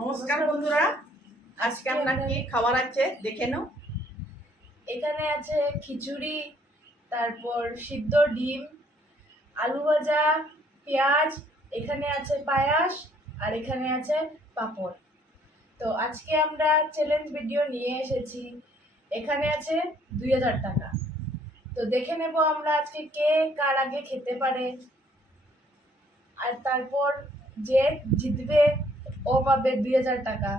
নমস্কার বন্ধুরা, আজকে আমরা কি খাবার আছে দেখে নাও। এখানে আছে খিচুড়ি, তারপর সিদ্ধ ডিম, আলু ভাজা, পেঁয়াজ, এখানে আছে পায়াস, আর এখানে আছে পাঁপড়। তো আজকে আমরা চ্যালেঞ্জ ভিডিও নিয়ে এসেছি। এখানে আছে 2000 টাকা। তো দেখে নেব আমরা আজকে কে কার আগে খেতে পারে, আর তারপর যে জিতবে ও পাবে 2000 টাকা।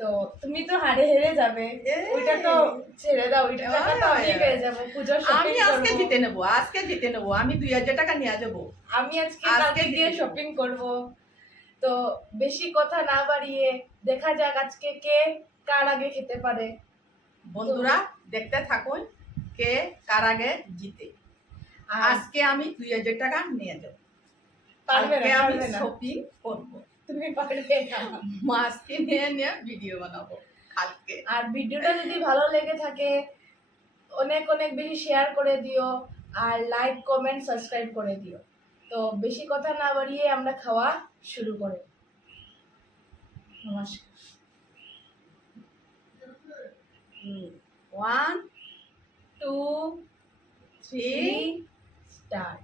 তো তুমি তো হেরে যাবে, ওইটা তো ছেড়ে দাও, ওইটা টাকা তো আমি পেয়ে যাবো, পুজোর আমি শপিং আজকে করব। জিতে নেবো আমি 2000 টাকা নিয়ে যাবো। আমি আজকে কালকে দিয়ে শপিং করব। তো বেশি কথা না বাড়িয়ে দেখা যাক আজকে কে কার আগে খেতে পারে। বন্ধুরা দেখতে থাকুন কে কার আগে জিতে। আজকে আমি 2000 টাকা নিয়ে যাবো, কালকে আমি শপিং করবো, তুমি পারবে না। মাছ কিনে নিয়ে ভিডিও বানাবো কালকে। আর ভিডিওটা যদি ভালো লেগে থাকে অনেক অনেক বেশি শেয়ার করে দিও, আর লাইক কমেন্ট সাবস্ক্রাইব করে দিও। তো বেশি কথা না বাড়িয়ে আমরা খাওয়া শুরু করি। নমস্কার। 1 2 3 স্টার্ট।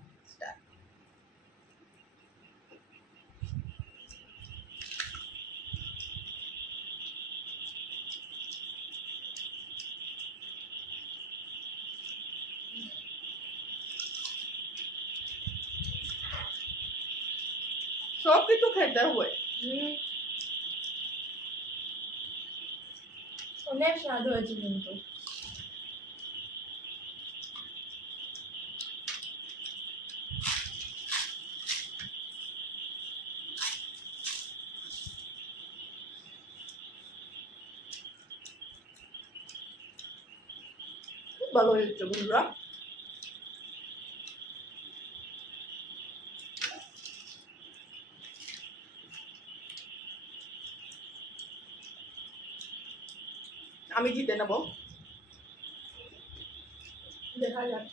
সব কিছু খেতে হবে। অনেক স্বাদ হয়েছে কিন্তু। খুব ভালো হয়েছে বন্ধুরা। আমি জিতে নেবো, দেখা যাক।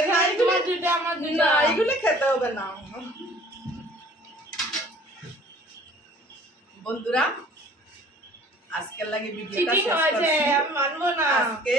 এখানে তোমার দুইটা আমার দুইটা না এগুলো খেতে হবে না বন্ধুরা আজকের লাগে ভিডিওটা চিটিং শেষ হয়েছে করছি আমি মানবো না আজকে